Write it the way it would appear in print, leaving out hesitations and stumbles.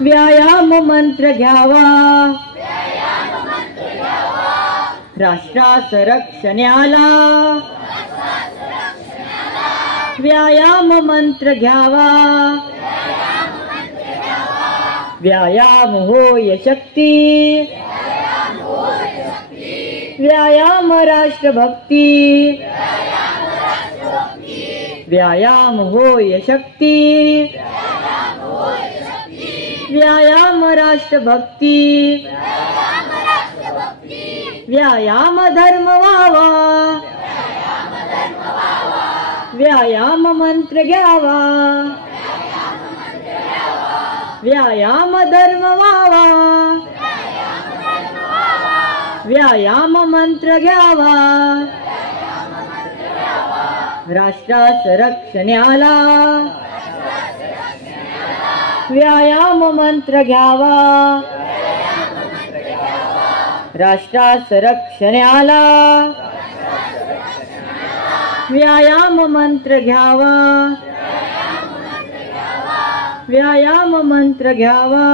व्यायाम मंत्र घ्यावा राष्ट्रास रक्षण्याला व्यायाम मंत्र घ्यावा व्यायाम होय शक्ती व्यायाम राष्ट्रभक्ती व्यायाम होय शक्ती व्यायाम राष्ट्रभक्ती व्यायाम धर्म व्हावा व्यायाम मंत्र घ्यावा व्यायाम धर्म व्हावा व्यायाम मंत्र घ्यावा राष्ट्रास रक्षण्याला व्यायाम मंत्र घ्यावा राष्ट्रास रक्षण्याला व्यायाम मंत्र घ्यावा व्यायाम मंत्र घ्यावा